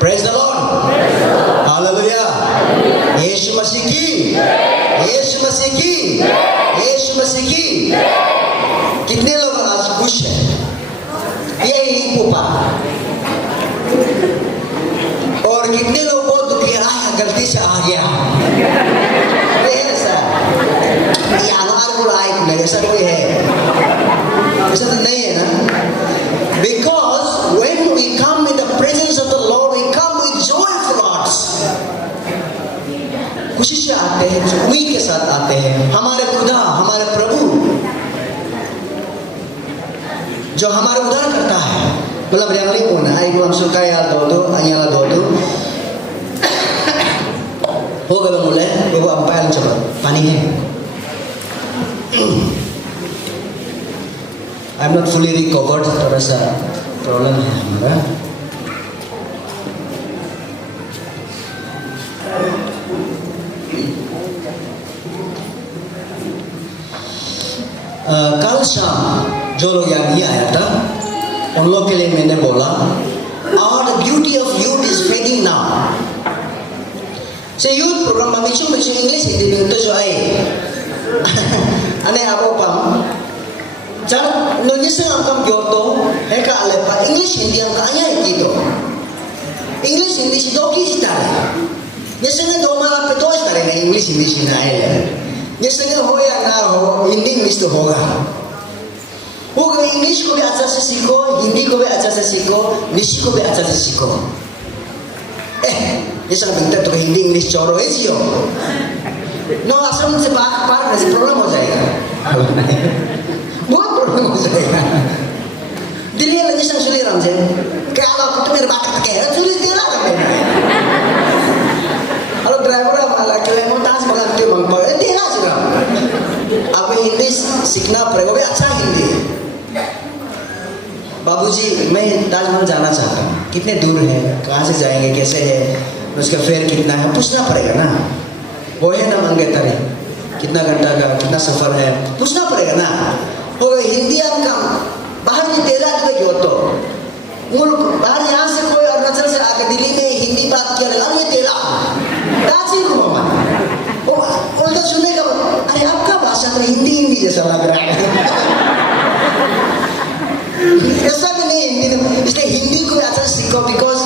Praise the Lord. Hallelujah. यीशु मसीह की, यीशु मसीह की, यीशु मसीह की। कितने लोग आज खुश हैं? यही पुपा। और कितने लोग बहुत दुखी हैं? गलती से आ गया। ऐसा हमारे को लायक नहीं, ऐसा कोई है? ऐसा तो नहीं है ना? Because when we come in the presence of the Lord, we come with joyful hearts. खुशी से आते हैं, उम्मीद के साथ आते हैं। हमारे खुदा, हमारे प्रभु जो हमारा उद्धार करता है, मतलब yang lingkungan, ay ko ang sukay aldo, anyala dodo. हो गया मुले, वो अंपायर चलो, पानी है। I'm not fully recovered, थोड़ा सा प्रॉब्लम है हमारा। कल शाम जो लोग यहाँ नहीं आया था, उन लोग के लिए मैंने बोला, "All the beauty of youth is fading now." Sa youth program mamichung English hindi dito so ay. Ane ako pam. Jan no nisang angkam Kyoto, heka alepa English hindi ang kaya dito. English hindi si doki stare. Nisang do mala peto stare na English hindi sinai. Nisang hoya na ho hindi English to hoga. होगा English को भी अच्छा से सीखो, हिंदी को भी अच्छा से सीखो, निशी को भी अच्छा से सीखो। ये सब बिगड़ता तो हिंदी इंग्लिश चोरो है जियो। नो आश्रम से पार ऐसे प्रॉब्लम हो जाएगा। बहुत प्रॉब्लम हो जाएगा। दिल्ली लगी संसुली रमज़े, क्या आप तो मेरे बात करते हैं? संसुली तेरा करते हैं। हेलो ड्राइवर वाला क्यों मोटास बनाते हो मंगपा? तेरा चुरा। अब हिंदी सीखना पड़ेगा, भी अच्छा हिंदी। बाबूजी मैं ताजमहल जाना चाहता हूँ, कितने दूर है, कहाँ से जाएंगे, कैसे है, उसका फेयर कितना है, पूछना पड़ेगा ना। वो है ना मंगेतरी, कितना घंटा का, कितना सफर है, पूछना पड़ेगा ना। हो गए हिंदी का बाहर नहीं तेरा तो क्यों मुल्क बाहर यहाँ से कोई अरुणाचल से आकर दिल्ली में हिंदी बात किया लगा ये तेरा दाची को वो उल्टा सुनेगा, अरे आपका भाषा तो हिंदी जैसा लग रहा है। ऐसा भी नहीं, इसलिए हिंदी को अच्छा सीखो। बिकॉज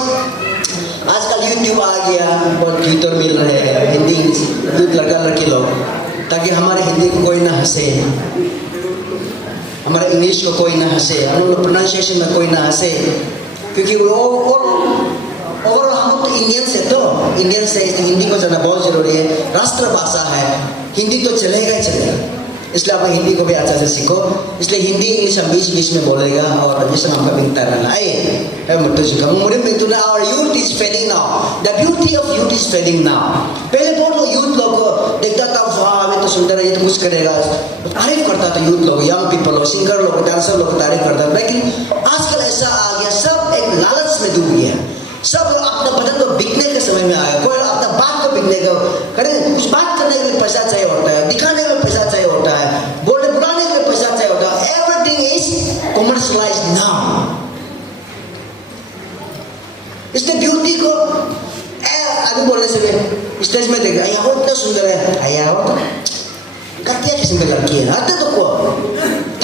आजकल यूट्यूब आ गया, बहुत ट्विटर मिल रहे हैं हिंदी लड़का लड़की लोग, ताकि हमारे हिंदी को कोई ना हंसे, हमारे इंग्लिश को कोई ना हंसे, हमारे प्रोनाउंसिएशन में कोई ना हंसे। क्योंकि वो और हम तो इंडियन से हिंदी को जानना बहुत जरूरी है, राष्ट्रभाषा है, हिंदी तो चलेगा ही चलेगा। इसलिए आप हिंदी को भी अच्छा से सीखो। इसलिए हिंदी इंग्लिश हम बीच बीच में बोलेगा और जैसे हमका बिकता रहना है मतलब सीखा मुझे में तो ना और youth is fading now, the beauty of youth is fading now. पहले बहुत लोग यूथ लोग को देखता था, वाह ये तो सुंदर है, ये तो कुछ करेगा, तारीफ करता था यूथ लोग, यंग पीपल लोग, सिंगर लोग, डांसर लोग तारीफ करता था। लेकिन आजकल ऐसा आ गया, सब एक लालच में डूब गया, सब अपना बदन को बिकने के समय में आया। कोई अपना बात को बिकने का करे, कुछ बात करने के लिए पैसा चाहिए होता है, दिखाने के लिए पैसा चाहिए होता है, बोलने बुलाने के लिए पैसा चाहिए होता है। Everything is commercialised now. इसलिए ब्यूटी को अभी बोलने से स्टेज में देखा, यहाँ वो इतना सुंदर है, यहाँ वो तो कत्या किस्म की लड़की है, आते तो को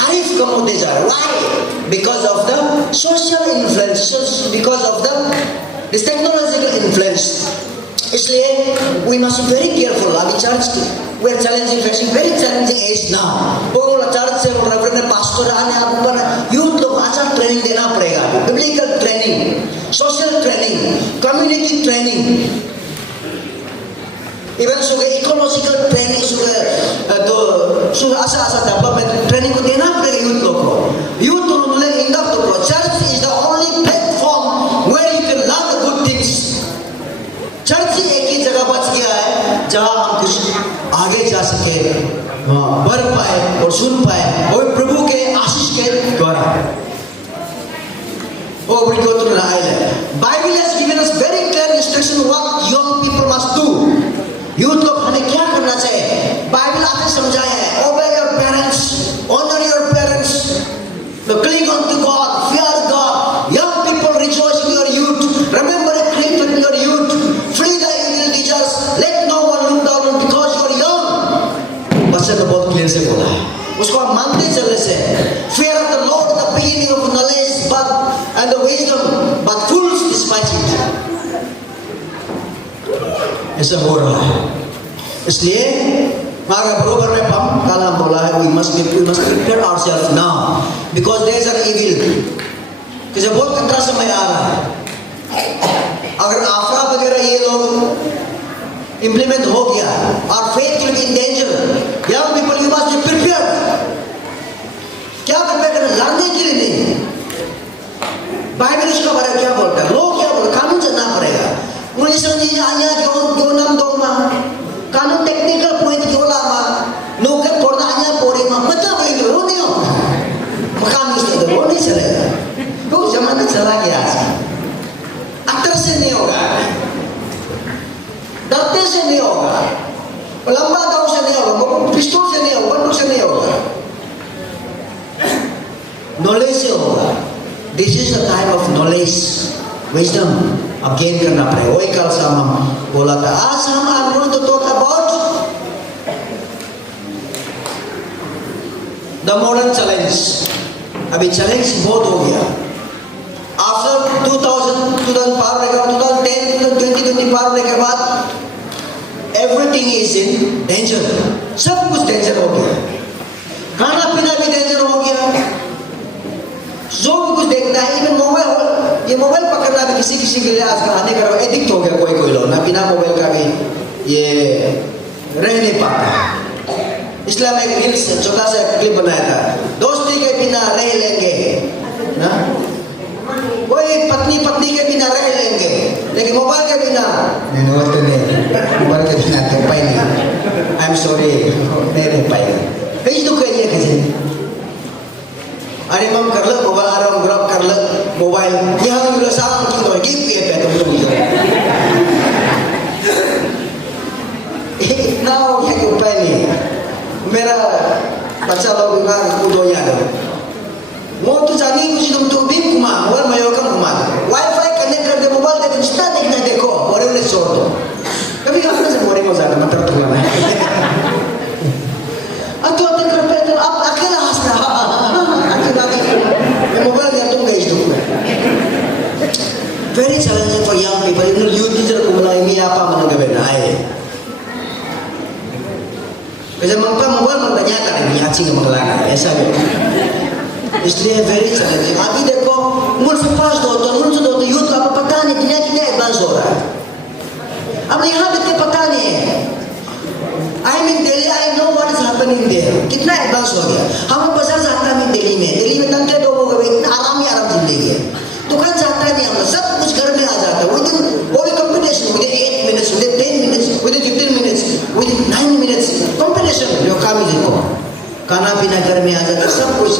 तारीफ कम होते जा रहा है। Why? Because of the social influence, because of this technological influence. इसलिए we must be very careful. अभी church we are facing very challenging age now. वो चर्च से रेवरेंड पास्टर आने आप ऊपर यूथ लोग अच्छा ट्रेनिंग देना पड़ेगा, biblical training, social training, community training, even सुगे इकोलॉजिकल ट्रेनिंग सुगे तो सुगे ऐसा डेवलपमेंट ट्रेनिंग को देना पड़ेगा यूथ लोग को। यूथ लोग मिलेंगे इंडक्ट तो church is the only platform where you can learn the good things. Church एक ही जगह बच गया है जहां हम कुछ आगे जा सके, बढ़ पाए और सुन पाए, और प्रभु के आशीष के द्वारा। Bible has given us very clear instruction what young people must do. Youth लोग हमें क्या करना चाहिए, बाइबल आपने समझाया है। Obey your parents, honor your parents, cling on to God, fear God. Young people rejoice in your youth. Remember a creator ऐसा हो रहा है। इसलिए हमारा बरोबर में हम काला बोला है we must prepare ourselves now because there is an evil कि जब बहुत खतरा समय आ रहा है, अगर आफरा वगैरह ये लोग इम्प्लीमेंट हो गया और faith will be in danger, young people you must be prepared। क्या प्रिपेयर करना? लड़ने के लिए नहीं। बाइबल इसका बारे में क्या बोलता है? लोग क्या बोलते? कानून चलना पड़ेगा। उन्हें समझिए आया क्यों नाम दो माँ कानून टेक्निकल पॉइंट क्यों लामा नौकर पढ़ना आया पढ़े माँ मतलब वही रो नहीं हो मकान मिस्त्री तो वो नहीं चलेगा। तो जमाना चला गया आज अक्तर से नहीं होगा, डरते से नहीं होगा, लंबा दाव से नहीं होगा, पिस्तौल से नहीं होगा, बंदूक से नहीं होगा, नॉलेज से होगा। This is the time of knowledge, wisdom अब गेन करना पड़ेगा। वही कल शाम हम बोला था। आज हम are going to talk about the modern challenge. अभी चैलेंज बहुत हो गया। आफ्टर 2000 पार होने के बाद 2010 2020 पार होने के बाद एवरीथिंग इज इन डेंजर। सब कुछ डेंजर हो गया। खाना पीना भी डेंजर हो गया। जो भी कुछ देखता है, इवन मोबाइल, ये मोबाइल पकड़ना भी किसी के लिए आजकल हानिकारक है, एडिक्ट हो गया कोई लोग ना, बिना मोबाइल का भी ये रह नहीं पाता। इसलिए मैं एक रील्स छोटा सा क्लिप बनाया था, दोस्ती के बिना रह लेंगे ना, कोई पत्नी के बिना रह लेंगे, लेकिन मोबाइल के बिना नहीं, मोबाइल के बिना तो पाई नहीं। आई एम सॉरी, नहीं रह पाएगा। कई तो कहिए किसी अरे मम कर लो मोबाइल, अरे हम ग्रब कर लो मोबाइल, यहाँ तो मेरे साथ की तो गिफ्ट किए पे तुम लोग इतना हो गया कि उपाय नहीं। मेरा बच्चा लोग बीमार कूदो याद वो तो जानी कुछ तुम तो भी घुमा मोबाइल मयो का घुमा वाईफाई कनेक्ट कर दे, मोबाइल देखो, जितना देखना देखो, और उन्हें छोड़ दो। कभी कभी से बोरिंग हो जाता है, मतलब तो अब तो अपने घर पे तो आप अकेला हंसना मोबाइल या तुम गई तुम very challenging for young people. You know, youth teacher को बोला ini apa mana के बेटा आए वैसे मम्मा मोबाइल में banyak kan ini अच्छी के मंगलाना ऐसा भी। इसलिए very challenging। अभी देखो मुझसे पास दो youth का पता नहीं कितना एडवांस हो रहा है। अब यहाँ भी तो पता नहीं है। I mean Delhi, I know what is happening there. कितना एडवांस हो गया। हम बाजार जाता नहीं दिल्ली में तंगे लोगों का इतना आराम जिंदगी है। दुकान जाता नहीं, हम सब कुछ घर में आ जाता है। वो भी competition, within 8 minutes, within 10 minutes, within 15 minutes, within 9 minutes competition जो काम ही देखो। खाना पीना घर में आ जाता है, सब कुछ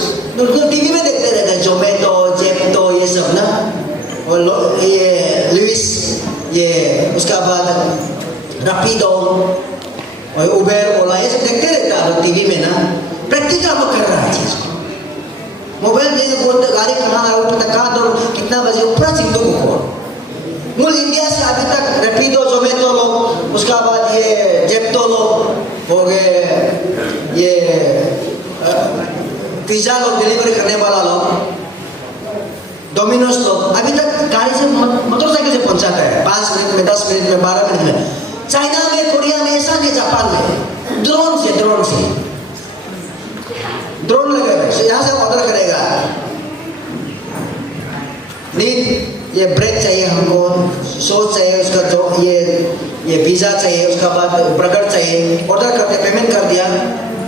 टीवी में देखते रहते हैं, जोमेटो जेप्टो ये सब ना, और ये लुइस ये उसका बाद रैपिडो और उबेर ओला ये सब देखते रहता है टीवी में ना। प्रैक्टिकल वो कर रहा है चीज। मोबाइल में बोलते गाड़ी कहाँ आउट कहाँ दो कितना बजे पूरा चिंतु को मूल इंडिया से अभी तक रैपिडो जोमेटो लोग, उसका बाद ये जेप्टो लोग हो गए, ये पिज्जा लोग डिलीवरी करने वाला लोग, डोमिनोज लोग अभी तक गाड़ी से मोटरसाइकिल से पहुंचाता है 5 मिनट में, 10 मिनट में, 12 मिनट में। चाइना में, कोरिया में ऐसा नहीं, जापान में ड्रोन से ड्रोन लगेगा, यहाँ से ऑर्डर करेगा। नीट ये ब्रेड चाहिए हमको, सॉस चाहिए, उसका जो ये पिज्जा चाहिए, उसका बाद बर्गर चाहिए, ऑर्डर करके पेमेंट कर दिया,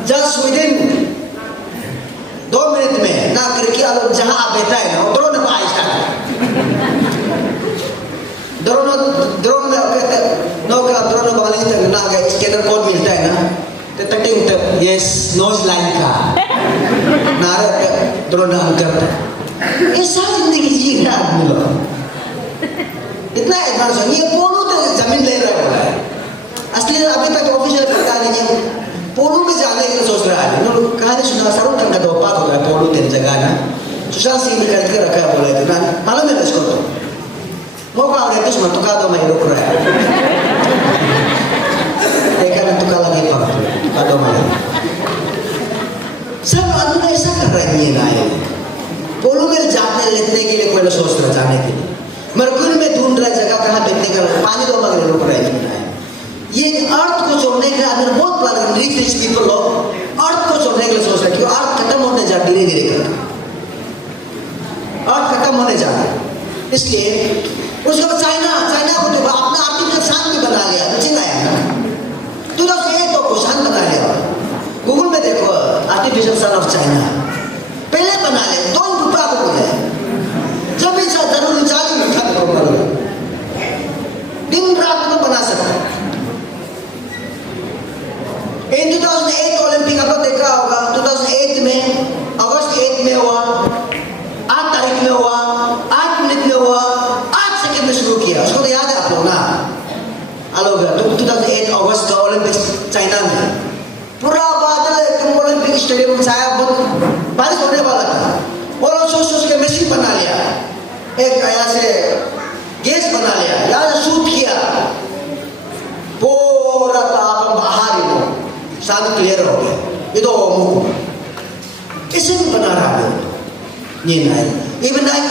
जस्ट विदिन 2 मिनट में ना करके अब जहाँ आप बैठा है ना ड्रोन में आइस्ता ड्रोन में ड्रोन वाले तक ना गए, स्कैनर कोड मिलता है ना, तो यस नोज लाइन का नारे ड्रोन हम करते हैं। ऐसा जिंदगी जी रहा आदमी लोग, इतना एडवांस है। ये पोलो तो जमीन ले रहा है, असली अभी तक ऑफिशियल पता नहीं है। पोलो में जाने के लिए सोच रहा है। उन्होंने कहानी सुना, शाहरुख खान का दो पाक हो रहा है पोलो तेरी जगह ना, सुशांत सिंह ने करके रखा है, बोला था ना मालूम है इसको, तो मौका आ रहा है तो तुका दो मैं रुक रहा है, देखा ना तुका लगे तुका दो मैं सब आदमी ऐसा कर रहे हैं। गाय पोलो में जाने लेटने के लिए कोई सोच रहा जाने के लिए, मरकुरी में ढूंढ रहा जगह कहाँ बैठने का, पानी दो मगर रुक रहा है। ये अर्थ को छोड़ने के लिए आदमी बहुत प्लान रिच रिच पीपल लोग अर्थ को छोड़ने के लिए सोच रहे क्यों अर्थ खत्म होने जा धीरे धीरे करके अर्थ खत्म होने जा रहा है। इसलिए उसके बाद चाइना को तो अपना आर्टिफिशियल सन भी बना लिया चिल्लाया ना 2008 तो सन बना लिया। गूगल में देखो आर्टिफिशियल सन ऑफ चाइना पहले बना ले ₹2 को बोले जब भी जरूरी 40 मिनट का दिन रात में बना सकते। इन 2008 ओलंपिक आप लोग देख रहा होगा 2008 में अगस्त 8 में हुआ 8 तारीख में हुआ 8 मिनट में हुआ 8 सेकंड में शुरू किया उसको तो याद है आप लोग ना आलोग 2008 अगस्त का ओलंपिक चाइना में पूरा बादल एकदम ओलंपिक स्टेडियम में छाया बहुत बारिश होने वाला था और सोच के मशीन बना लिया एक यहाँ से गैस बना लिया यहाँ से शूट किया पूरा ताप बाहर ही हो साथ क्लियर हो गया ये तो इसे भी बना रहा है ये नहीं इवन लाइक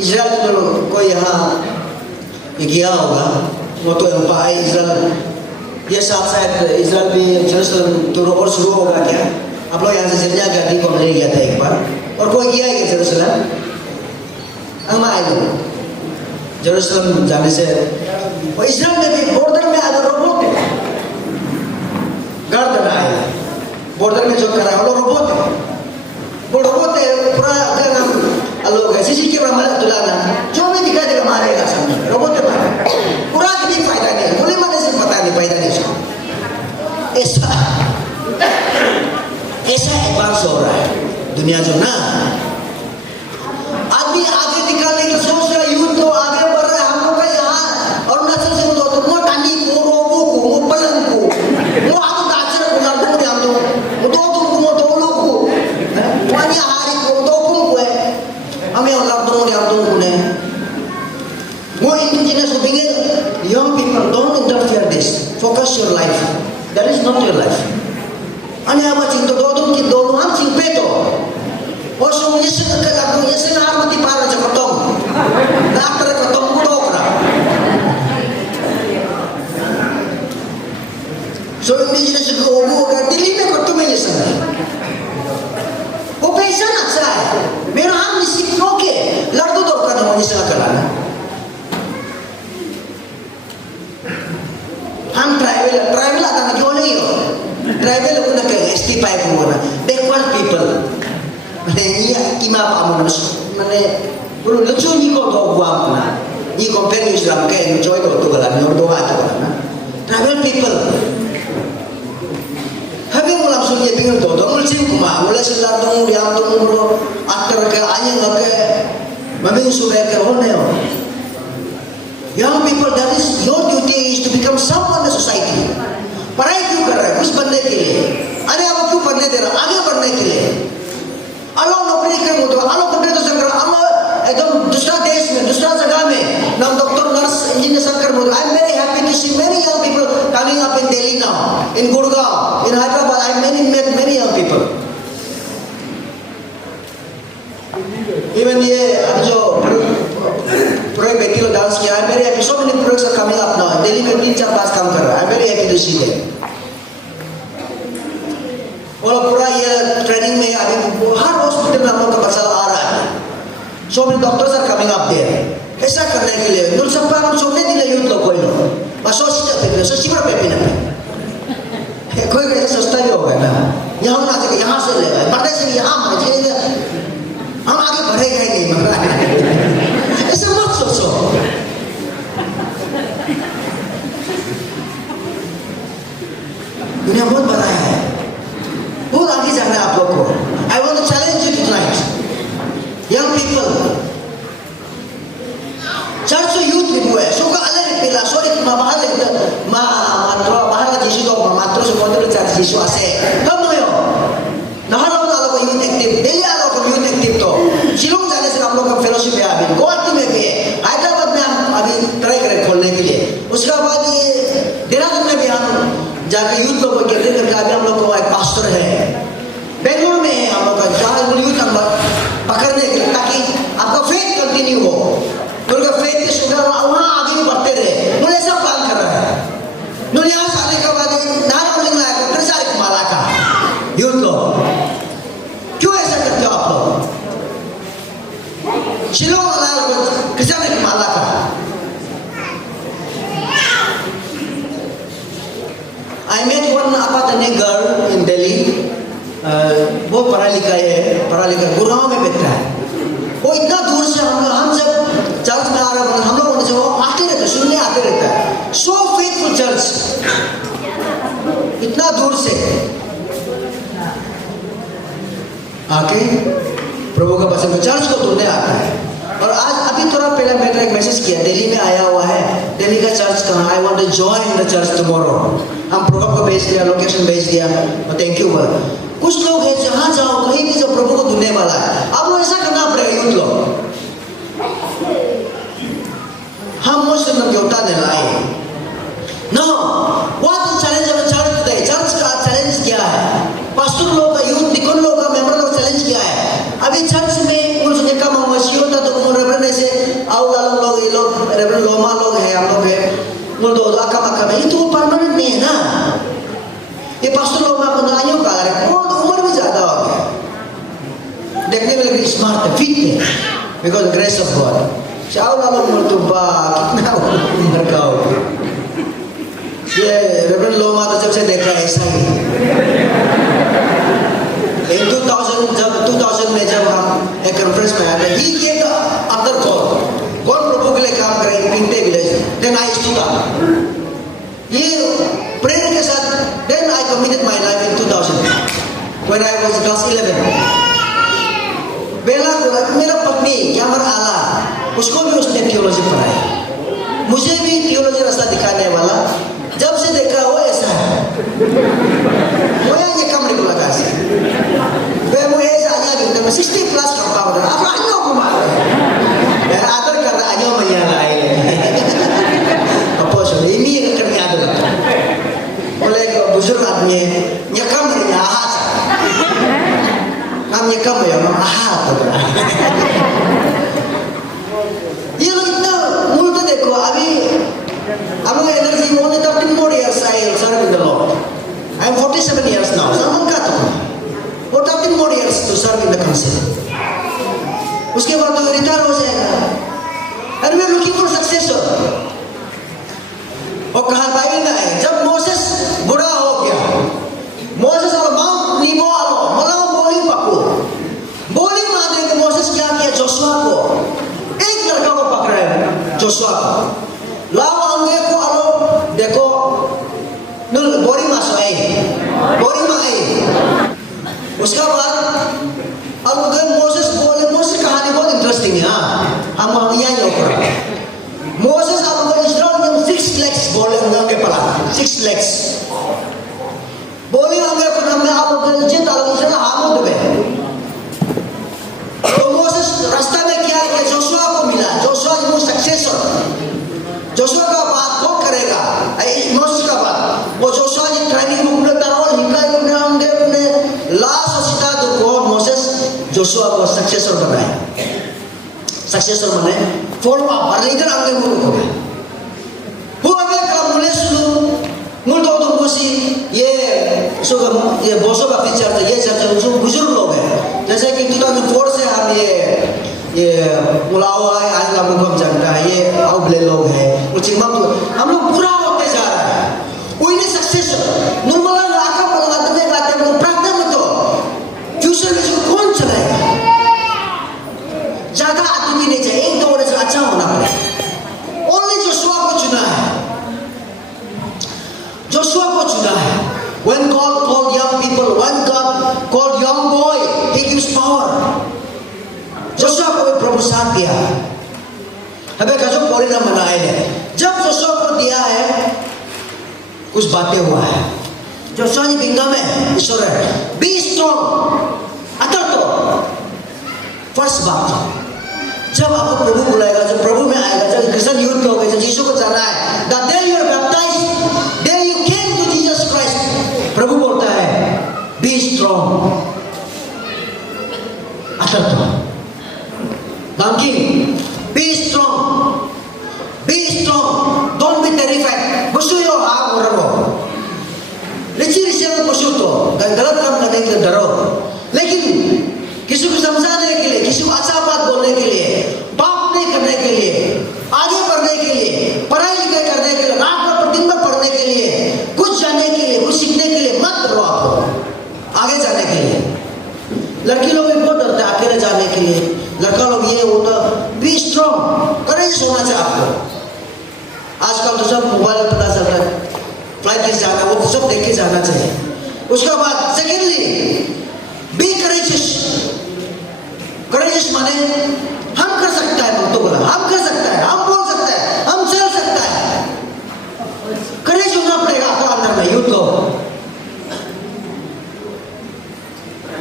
इजराइल तो कोई यहाँ गया होगा वो तो इजराइल ये साथ शायद इजराइल भी जेरूसलम तो और शुरू होगा क्या आप लोग यहाँ से जर्जिया गाड़ी को ले गया था एक बार और कोई गया है जेरूसलम हम आए जेरूसलम जाने से और इजराइल में भी बॉर्डर में आगे रोबोट है गार्ड बनाए बॉर्डर में जो करा वो रोबोट है वो रोबोट है पूरा अगर हम लोग सीसी कैमरा में तुलाना जो भी दिखा देगा मारेगा सामने रोबोट है पूरा भी फायदा नहीं है गोली मारने से पता नहीं फायदा नहीं उसको ऐसा एडवांस हो रहा है दुनिया जो ना आदमी आगे निकालने की सोच रहा यूथ तो आगे बढ़ रहा है हम लोग का यहाँ अरुणाचल से तो वो टानी को रोबो को वो पलंग को वो आदमी डाचर को लड़कों ने हम लोग वो दो लोग को पानी हारी को दो को है हमें और लड़कों ने हम लोगों ने वो indigenous being young people don't interfere this focus your life that is not your life ane apa cinta dodong ki dodong am cing peto o so yesen ka lagu yesen armati para ja katong doctor katong dokra so indigenous ko ogo ka dili me ko tume yesen o pesa na sa mera ham nisik roke lardo dokra no yesen kalana हम tribal आता क्यों नहीं हो tribal को ना कहे ST5 को ना backward people मैंने ये किमा पामोन मैंने बोलो लुचो नहीं को तो गुआम ना ये कंपेयर इस्लाम के enjoy को तो गला नहीं और दो हाथ को ना ट्राइबल people हमें मुलाम सुनिए बिंग तो मुल्सिम कुमा मुले सिल्ला तो रियाम तो मुलो आकर के आये लगे मम्मी सुबह के होने हो young people that is your duty is to become someone in the society पढ़ाई क्यों कर रहे हैं कुछ बनने के लिए अरे आप क्यों पढ़ने दे रहे आगे बढ़ने के लिए अलो नौकरी के मुद्दे अलो कंप्यूटर से कर अलो एकदम दूसरा देश में दूसरा जगह में नाम डॉक्टर नर्स इंजीनियर सब कर मुद्दे I am very happy to see many young people coming up in Delhi now in Gurgaon in Hyderabad I met many young people even ये अभी जो प्रोजेक्ट बेटी लोग डांस किया है मेरे एपिसोड में projects are coming up now Delhi में 3-4 क्लास काम कर रहा है I am very happy to see that और पूरा ये ट्रेनिंग में अभी हर हॉस्पिटल में हम लोग का बच्चा आ रहा है so many doctors are coming up there ऐसा करने के लिए नुल सब हम सोने दिले यूथ लोग कोई लोग बस सोचिए पे भी ना कोई कैसे सस्ता भी होगा ना यहाँ ना से यहाँ से लेगा बढ़ने से यहाँ हम आगे बढ़ेगा ही नहीं ऐसा मत सोचो दुनिया बहुत बड़ा है बहुत आगे जाना है आप लोग को I want to challenge you tonight young people church youth भी है सो का अलग पिला सॉरी बाहर लेकर मात्रो बाहर का जीसु तो मात्रो से बोलते चर्च जीसु आसे कम हो नहा लोग आलो को यूथ एक्टिव दिल्ली आलो को यूथ एक्टिव तो शिलोंग जाने से हम लोग का फेलोशिप है अभी गुवाहाटी में भी है हैदराबाद में हम अभी ट्राई करें खोलने के लिए उसके बाद ये देहरादून में भी हम जाकर यूथ लोगों को कहते हैं अभी हम लोग को एक पास्टर है बेंगलुरु में है हम लोग का जहाँ यूथ हम पकड़ने के लिए ताकि आपका फेथ कंटिन्यू हो तो उनका फेथ के सुधार वहाँ आगे भी बढ़ते रहे उन्हें ऐसा प्लान कर रहा है इतना दूर से आके प्रभु का वचन चर्च को ढूंढने आता है। और आज अभी थोड़ा पहले मैंने एक मैसेज किया, दिल्ली में आया हुआ है, दिल्ली का चर्च कहाँ, I want to join the church tomorrow. हम प्रोग्राम को भेज दिया, लोकेशन भेज दिया और थैंक यू। कुछ लोग हैं जहाँ जाओ कहीं भी जो प्रभु को ढूंढने वाला है, आप लोग ऐसा करना पड़ेगा। यूथ लोग हम मुस्लिम योद्धा ने लाए know what is challenge of church today. Church का चैलेंज क्या है? पास्टर लोग का, यूथ डिकन लोग का, मेंबर लोग चैलेंज क्या है? अभी चर्च में कुछ निका ममशियो था तो रेवरेंड ऐसे आउला लोग, ये लोग रेवरेंड लोमा लोग हैं, हम लोग हैं, मुल दो आका मक्का में, ये तो परमानेंट नहीं है ना। ये पास्टर लोग में बनाइयों का है, बहुत उम्र भी ज्यादा हो गया, देखने में लगे स्मार्ट फिट है, because grace of God. Chawla लोग मुल तो बा कितना उम्र का हो। ये रेवरेंड लोमा तो जब से देखा ऐसा ही। In 2000 में जब हम एक कॉन्फ्रेंस में आए थे, he gave the other call, कौन प्रभु के लिए काम करे पिंटे village, then I stood up. ये प्रेयर के साथ, then I committed my life in 2000 when I was class 11। मेरा पत्नी यामर आला, उसको भी उसने थियोलॉजी पढ़ाई, मुझे भी थियोलॉजी रास्ता दिखाने वाला। जब से देखा वो ऐसा है, वो ये कमरे को लगा से वो ऐसा आया भी तो 60 प्लस करता हो रहा, अब आइयो घुमा मेरा आदर कर रहा, आइयो मैया लाए अपोज ini करके आदर करता। बोले बुजुर्ग आदमी है, ये कमरे में आहात हम ये कमरे में आहात ये लोग इतना मूल तो देखो। अभी I'm an energy only 13 more years I serve in the Lord. I am 47 years now. Zaman का तो for 13 more years to serve in the council. उसके बाद तो रिटायर हो जाएगा। And we are looking for successor. और कहा भाई ना है, जब मोसेस बुरा हो गया, मोसेस और माउंट नीबो आलो, मतलब बोली पकड़ो, बोली मारने के मोसेस क्या किया? जोशुआ को, एक लड़का को पकड़ा है, जोशुआ को, लाओ अंगे को आलो, देखो नल बोरी मासो है, बोरी माए। उसका बाद अब उधर मोसेस बोले, मोसेस कहानी बहुत इंटरेस्टिंग है। हाँ हम यहाँ योग करें। मोसेस अब उधर इस्राएल में 6 legs बोले उनके पला 6 legs बोली अंगे को नम्मे आप उधर जित आलो इस्राएल हामों दबे। तो मोसेस रास्ता में क्या है? जोशुआ को मिला, जोशुआ जो सक्सेसर, जोशुआ का बात कौन करेगा? मोसेस का बात, वो जोशुआ की ट्रेनिंग बुक में तारों हिंगा बुक में हमने अपने लास्ट सीधा तो कौन मोसेस जोशुआ को सक्सेसर बनाए, सक्सेसर बने, फॉलो अप पर लीडर हमने बुक हो गए। वो हमें कब मुले सुनो, मुल तो कुछ ये बोसो का पिक्चर था, ये चर्चा जो बुजुर्ग लोग हैं, जैसे कि 2004 से हम ये मुलावा है, आज का मुकम जानता है, ये आउटले लोग हैं, हम लोग पूरा होते जा रहा है। वो इन्हें सक्सेसर नॉर्मल लाका पलगाते में गाते हैं, प्रार्थना में तो फ्यूचर में जो कौन चलाएगा? ज्यादा आदमी नहीं चाहिए, एक दो से अच्छा होना पड़ेगा। ओनली जोशुआ को चुना है, जोशुआ को चुना है। When God called young people, when God called young boy, He gives power. Joshua को भी प्रभु साथ दिया। हमें कजो पोरी ना मनाए हैं। जब जोशुआ को दिया है, कुछ बातें हुआ है। जोशुआ जी बिंगा में ईश्वर है, be strong, अतर तो फर्स्ट बात। जब आपको प्रभु बुलाएगा, जब प्रभु में आएगा, जब क्रिश्चियन यूथ लोग हैं, जब यीशु को जाना है, the day you are baptized, day you came to Jesus Christ, प्रभु बोलता है, be strong, अतर तो Thanking, be strong, don't be terrified. Busu yo हाँ बोल रहा हो, रिची में बुसु तो गलत काम करने के लिए डरो, लेकिन किसी को समझाने के लिए, किसी को अच्छा बात बोलने के लिए, पाप नहीं करने के लिए, आगे बढ़ने के लिए, पढ़ाई लिखाई करने के लिए, रात भर दिन भर पढ़ने के लिए, कुछ जानने के लिए, कुछ सीखने के लिए मत करो आप आगे जाने के लिए। लड़की लोग भी बहुत डरते हैं अकेले जाने के लिए, लड़का लोग ये होता, बी स्ट्रॉन्ग, करेज होना चाहिए आपको। आजकल तो सब मोबाइल में पता चलता है, फ्लाइट के जाना, वो सब देख के जाना चाहिए। उसके बाद सेकेंडली बी करेजियस। करेजियस माने हम कर सकता है, तो बोला हम कर सकता है, हम बोल सकता है, हम चल सकता है। करेज होना पड़ेगा आपको अंदर में, यूथ को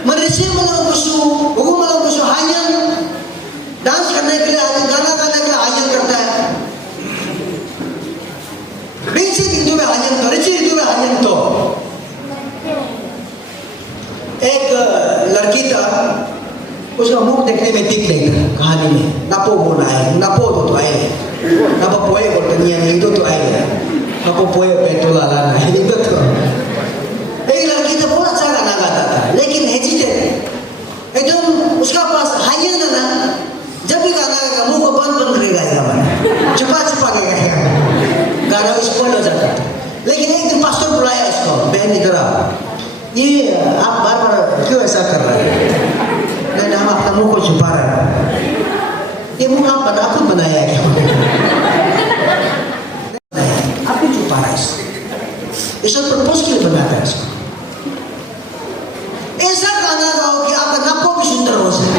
मनुष्य मतलब कुछ हायन डांस करने के लिए, गाना गाने के लिए हायन करता है। रिची ऋतु में हायन तो, रिची ऋतु में हायन तो। एक लड़की था, उसका मुख देखने में ठीक नहीं था कहानी में। नापो बोना है, नापो तो आए, नापो पोए बोलते नहीं है, itu तो आए, नापो पोए बेटू लाला ना है, itu तो। एक लड़की था, बहुत अच्छा गाना गाता था, लेकिन हेजिटेट एकदम। उसका पास हाइयन है ना, जब भी गाना गाएगा मुंह को बंद करेगा, गाएगा छुपा के गाएगा, गाना स्पॉइल हो जाता था। लेकिन एक दिन पास्टर बुलाया उसको, बहन इधर आओ, ये आप बार-बार क्यों ऐसा कर रहे हैं? नहीं, हम अपना मुंह को छुपा रहे हैं। ये मुंह आप खुद बनाया है क्या? आप क्यों छुपा रहा है इसको? इस प्रपोज के लिए बनाता है इसको। ऐसा गाना गाओ कि आपका नापो भी सुंदर हो जाए।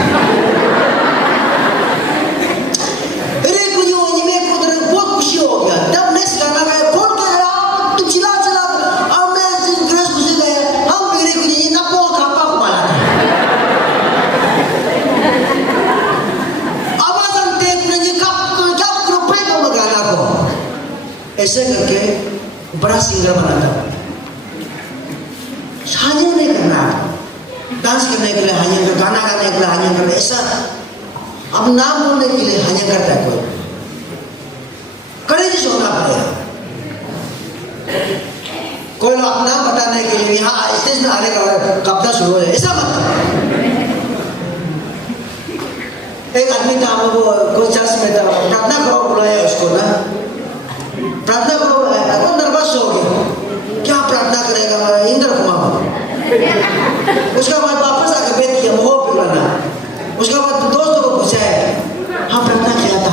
बहुत खुशी हो गया। तब नेक्स्ट गाना गाया, फोन किया, तुम चिल्ला और मैं ग्रेस खुशी गया, हम मेरे को ये नापो खापा को मारा था। आवाज हम देख रहे हैं, क्या रुपए को गाना को ऐसे करके बड़ा सिंगर बनाता। हाजिर नहीं करना, डांस करने के लिए हाजिर, गाना गाने के लिए हाजिर करना, ऐसा अब नाम बोलने के लिए हाजिर करता है कोई। करेजियस होना पड़ेगा। कोई लोग अपना बताने के लिए यहाँ स्टेज में आने का कब्जा शुरू हो जाए, ऐसा मत। एक आदमी था, वो कोई चर्च में था, प्रार्थना करो बुलाया उसको ना, प्रार्थना करो बुलाया, वो नर्वस हो गया, क्या प्रार्थना करेगा इंद्र कुमार। उसके बाद वापस आकर बैठ किया, वो पिलाना। उसके बाद दोस्तों को पूछा है, हाँ प्रार्थना किया था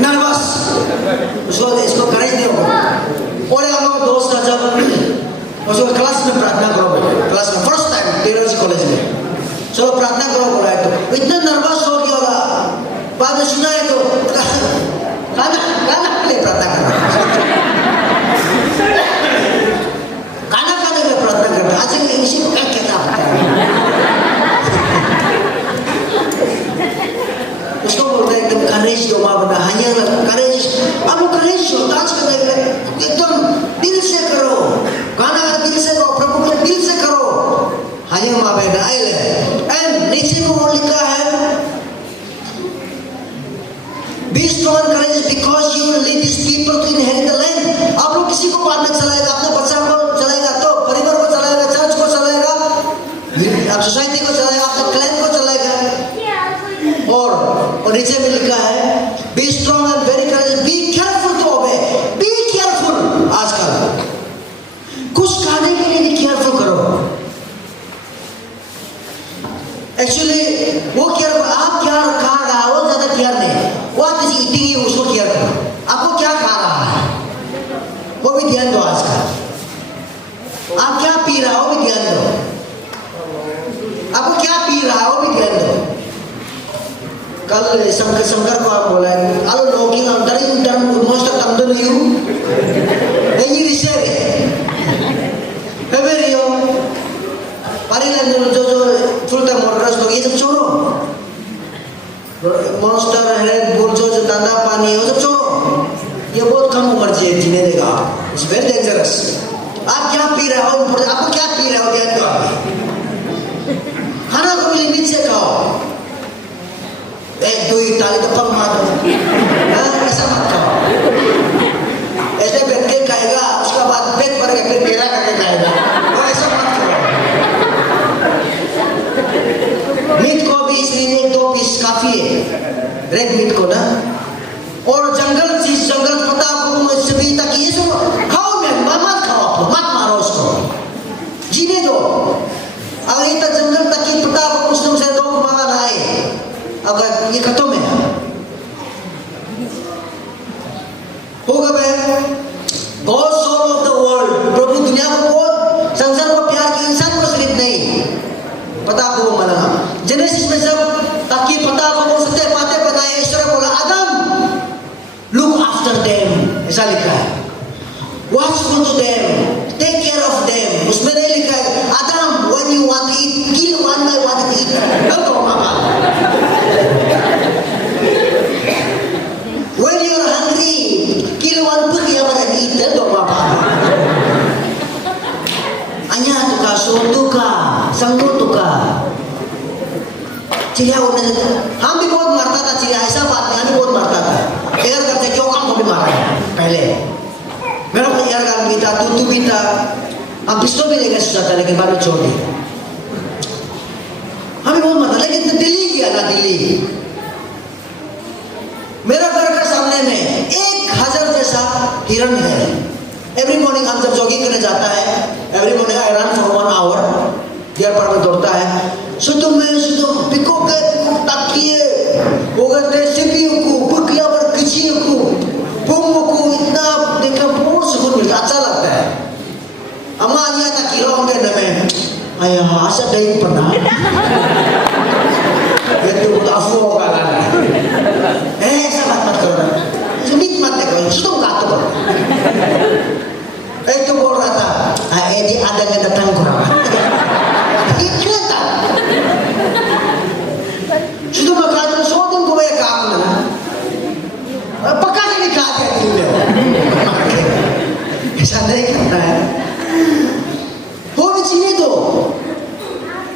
नर्वस, इसको करेज नहीं होगा। और हम लोग दोस्त था, जब उसको क्लास में प्रार्थना करो, क्लास में फर्स्ट टाइम टेरोजी कॉलेज में, चलो प्रार्थना करो बोला है, तो इतना नर्वस हो गया होगा। बाद में सुना है तो गाना के लिए प्रार्थना करना, गाना गाने के लिए प्रार्थना करना। आज इसी को क्या कहता उसको बोलते हैं एकदम करेज जो माँ बना, हंया करेज। अब वो करेज हो, डांस करने के लिए एकदम दिल से करो, गाना दिल से करो, प्रभु के दिल से करो, हंया माँ बहना आए। एंड नीचे को लिखा है, be strong and courageous because you will lead these people to inherit the land। आप लोग किसी को बाद में चलाएगा, अपने बच्चा को चलाएगा, तो परिवार को चलाएगा, चर्च को चलाएगा, आप सोसाइटी को चलाएगा, अपने क्लैन को चलाएगा। और नीचे में लिखा है, be strong and very courageous, be careful to obey, be careful। आजकल कुछ खाने के लिए भी केयरफुल करो। एक्चुअली वो केयर, आप क्या खा रहा है वो ज्यादा केयर नहीं, व्हाट इज ईटिंग यू, उसको केयर करो। आपको क्या खा रहा है वो भी ध्यान दो। आजकल आप क्या पी रहा हो वो भी ध्यान दो, आपको क्या पी रहा है वो भी ध्यान दो। कल शंकर को आप बोला है, I don't know, I'm telling you, most of them don't you, then you receive it। Every year, पारिला जो फुल टाइम वर्कर्स लोग ये सब छोड़ो, मॉन्स्टर है, बुल जो दाना पानी है वो सब छोड़ो, ये बहुत कम उम्र जीने देगा, इट्स वेरी डेंजरस। आप क्या पी रहे हो, आपको क्या पी रहे हो, क्या दो खाना को भी लिमिट से खाओ। एक दो ताली तो पग मार दो, ऐसा मत खाओ। ऐसे बैठ के खाएगा, उसके बाद पेट भर के फिर मेरा करके खाएगा, वो ऐसा मत करो। मीट को भी इसलिए 2 पीस काफी है, रेड मीट को ना। और जंगल चीज, जंगल पता आपको सभी तक ये सब खाओ, में मत खाओ, मत मारो उसको, जीने दो। अगर ये तक जंगल तक ही पता आपको मुस्लिम से लोग मांगा ना आए, अगर ये खत्म है ताकि पता को बोल सकते पाते बनाए। ईश्वर बोला आदम look after them, ऐसा लिखा है, watchful to them, take care of them। उसमें नहीं लिखा है आदम when you want to eat kill one by one eat। तो मामा when you are hungry kill one pig yang ada eat। तो मामा Anya tuka, suruh tuka, sanggup tuka। चिड़िया उड़ने से हम भी बहुत मरता था, चिड़िया ऐसा बात नहीं, हम भी बहुत मरता था। इधर करते क्यों काम को भी मारा है पहले। मेरा भाई यार काम भी था, तू भी था, हम पिस्तौल भी लेकर सोचा था लेकिन बाद में छोड़ दिया। हम भी बहुत मरता, लेकिन दिल्ली किया ना दिल्ली। मेरा घर के सामने में 1000 जैसा हिरण है। एवरी मॉर्निंग हम जब जॉगिंग करने जाता है, every morning I run for 1 hour, deer park में दौड़ता है। सुतो पिको के ताकिए वो करते सीपीयू को बुकिया पर किसी को पोंगो को इतना देखा बहुत सुकून मिलता, अच्छा लगता है। अम्मा आया था किलो होंगे ना मैं आया आशा नहीं पढ़ना ये तो बहुत अफवाह होगा ना ऐसा मत करो सुनित मत देखो सुनो गातो पर itu बोल रहा था ini ada yang datang kurang itu tak sudah makan soalnya gue ya kamu na पक्का नहीं खाते तुम लोग ऐसा नहीं करता है वो भी चाहिए तो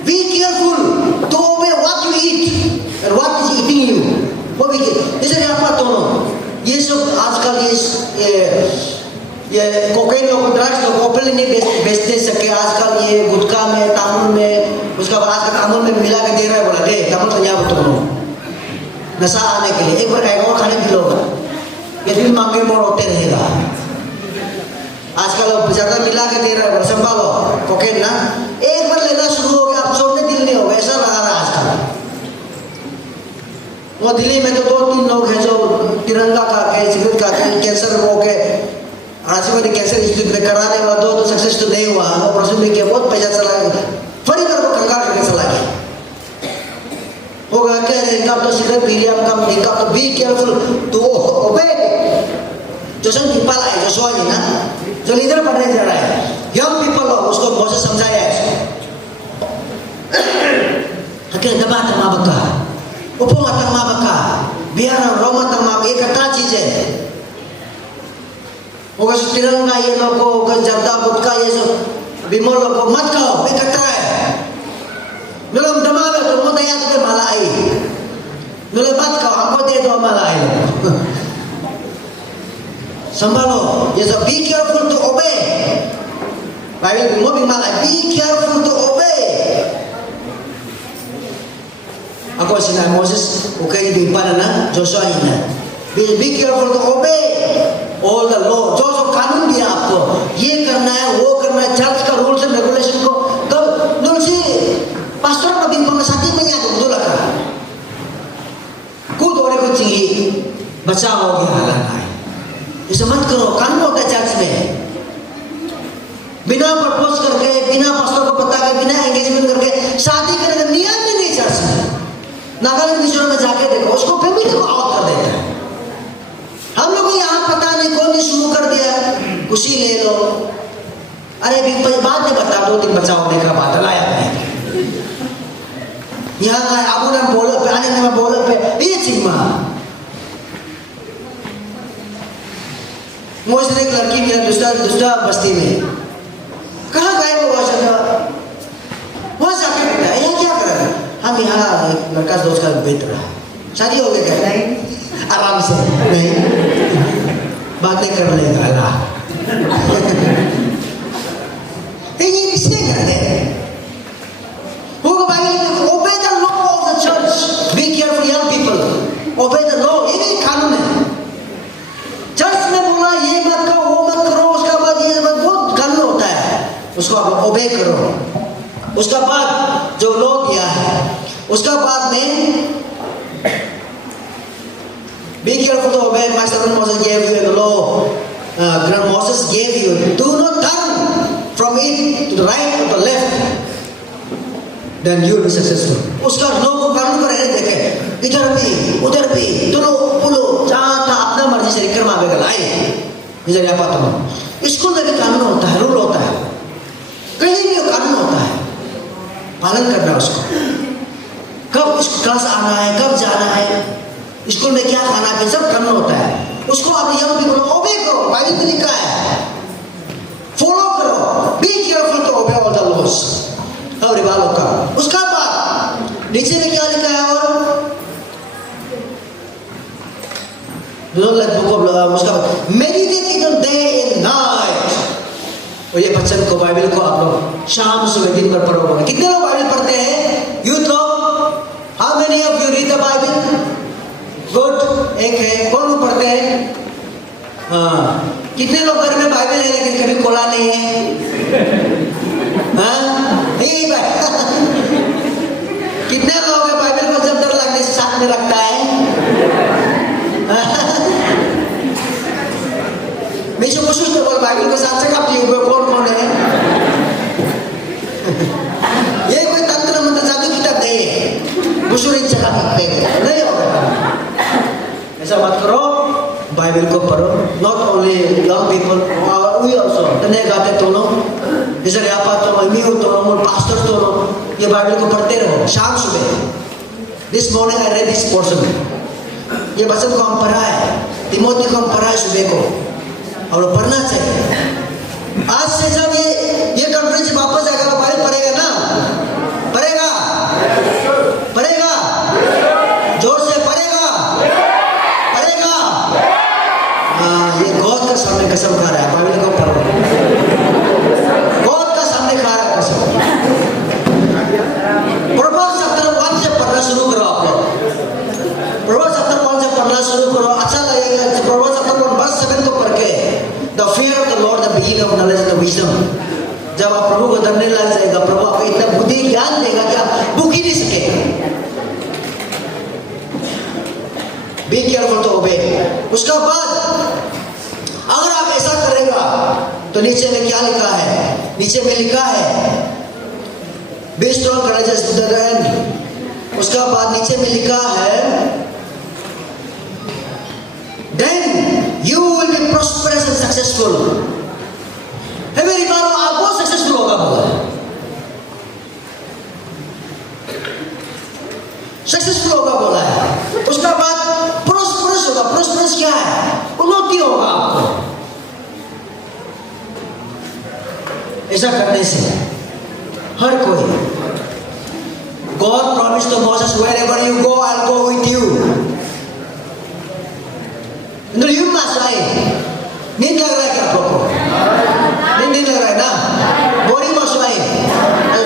be careful to obey what you eat and what is eating you वो भी इसलिए आप दोनों ये सब आजकल ये कोकेन लोग ड्रग्स लोग ओपनली नहीं बेचते सके आजकल ये गुटखा में तामुल में उसका बाद आजकल तामुल में मिला के दे रहा है बोला दे तामुल तो यहाँ दोनों नशा आने के लिए एक बार खाएगा और खाने भी लोग ये दिल मांगे मोड़ होते रहेगा आजकल ज्यादा मिला के दे रहा है संभालो कोकेन ना एक बार लेना शुरू हो गया अब छोड़ने दिल नहीं होगा ऐसा लगा रहा है आजकल वो दिल्ली में तो 2-3 लोग हैं जो तिरंगा खा के सिगरेट खा के कैंसर हो के राजीव कैंसर इंस्टीट्यूट में कराने वाला तो सक्सेस तो नहीं हुआ ऑपरेशन में किया बहुत पैसा चला गया परिवार को कंगाल करके चला गया होगा क्या इनका तो सिगरेट पी लिया इनका तो बी केयरफुल तो ओबे जो सब पीपल आए जो सोई ना जो लीडर बनने जा रहा है यंग पीपल हो उसको बहुत से समझाया है हके दबा तमा बका उपमा तमा बका बिहार रोमा तमा एक कटा चीज है होगा तिरंगा ये लोग को होगा जर्दा गुटखा ये सब बिमल लोग को मत खाओ इकट्ठा है नुलम दमाग तो मत याद के मलाई नुले मत खाओ हमको दे दो मलाई संभालो ये सब be careful to obey Bible में भी मलाई be careful to obey ako sina Moses okay di pana na Joshua ina be careful to obey all the law जो जो कानून दिया आपको ये करना है वो करना है चर्च का रूल्स एंड रेगुलेशन को तब नुलसी पास्टर का बिन pengesati menyatu betul lah कूद और कुछ चाहिए बचा हो गया हालात है इसे मत करो कानून होता है चर्च में बिना प्रपोज करके बिना पास्टर को पता के बिना एंगेजमेंट करके शादी करने का नियम ही नहीं चर्च में नागालैंड मिशन में जाके देखो उसको फैमिली को आउट कर देता है हम लोग को यहाँ पता नहीं कौन ने शुरू कर दिया खुशी ले लो अरे बाद में बता 2-3 बच्चा होने का बात लाया यहाँ का आपू ने बोलो पे आने में बोलो पे ये चिम्मा मुझे एक लड़की मेरा दूसरा बस्ती में कहाँ गए वो वहाँ जाके बेटा यहाँ क्या कर रहे हम यहाँ लड़का दोस्त का बेच रहा शादी हो गई क्या नहीं आराम से नहीं बातें कर लेगा अल्लाह ये इसलिए करते हैं होगा बाइबल में obey the law of the church be careful young people obey the law ये भी कानून है चर्च में बोला ये मत करो वो मत करो उसका बाद ये मत बहुत कानून होता है उसको आप obey करो उसका बाद जो लॉ दिया है उसका बाद में be careful to obey my servant Moses gave you the law Moses gave you do not turn from it to the right or the left then you will be successful उसका लोगों को कानून को रहने देखे इधर भी उधर भी तुलो पुलो जहाँ था अपना मर्जी से रिकर मावेगा लाए इधर यहाँ पाता हूँ। स्कूल में भी कानून होता है, रूल होता है, कहीं भी कानून होता है, पालन करना उसको। कब क्लास आना है, कब जाना है, स्कूल में क्या खाना है, सब कानून होता है। उसको आप यंग पीपल ओबे करो, बाइबल में लिखा है, फॉलो करो, be careful to obey all the laws. अब रिवाल होगा। उसका बाद नीचे में क्या लिखा है और उसका meditate in day and night. और ये बच्चन को बाइबल को आप लोग शाम सुबह दिन भर पढ़ोगे। कितने लोग बाइबल पढ़ते हैं? यूथ लोग, how many of you read the Bible? Good, एक है। कौन लोग पढ़ते हैं? हाँ। कितने लोग घर में बाइबल है लेकिन कभी खोला नहीं है? हाँ, यही बात। कितने लोग हैं बाइबल को जब डर लगने से साथ में रखता है? Medyo khusus na kalau Bible ko sa cakap di kौन है? ये कोई तंत्र मंत्र जादू किताब नहीं है, बुशुरी चला सकते हैं, नहीं होगा। ऐसा मत करो, बाइबल को पढ़ो। Not only young people, we also. तने गाते तो लोग, इधर यहाँ पर तो मैं तो लोग, पास्टर तो लोग, ये बाइबल को पढ़ते रहो शाम सुबह। This morning I read this portion. ये वचन को हम पढ़ा है, तिमोथी को हम पढ़ा है सुबह को। और पढ़ना चाहिए। आज से जब ये कॉन्फ्रेंस वापस आएगा तो बाइबल पढ़ेगा ना? पढ़ेगा? पढ़ेगा? जोर से पढ़ेगा? पढ़ेगा? हाँ, ये गॉड का सामने कसम खा रहा है, बाइबल को पढ़ो। गॉड का सामने खा रहा है कसम। प्रभाव चैप्टर 1 से पढ़ना शुरू करो आप लोग। प्रभाव चैप्टर 1 से पढ़ना शुरू करो, अच्छा लगेगा। प्रभाव चैप्टर 1 वर्स 7 को पढ़ के The fear of the Lord, the beginning of knowledge and wisdom. जब आप प्रभु को डरने लग जाएगा, प्रभु आपको इतना बुद्धि ज्ञान देगा कि आप भूख ही नहीं सकेगा। Be careful to obey. उसका बाद अगर आप ऐसा करेगा तो नीचे में क्या लिखा है? नीचे में लिखा है Be strong, courageous to the end. उसका बाद नीचे में लिखा है Then you will be prosperous and successful. है मेरी बात, आप बहुत सक्सेसफुल होगा बोला। सक्सेसफुल होगा बोला है। उसका बाद प्रोस्परस होगा। प्रोस्परस क्या है? उन्नति होगा आपको। ऐसा करने से हर कोई God promised to Moses, wherever you go, I'll go with you. You must आए। नींद लग रहा है क्या आप लोग को? नींद लग रहा है ना? बोरिंग मत सोए।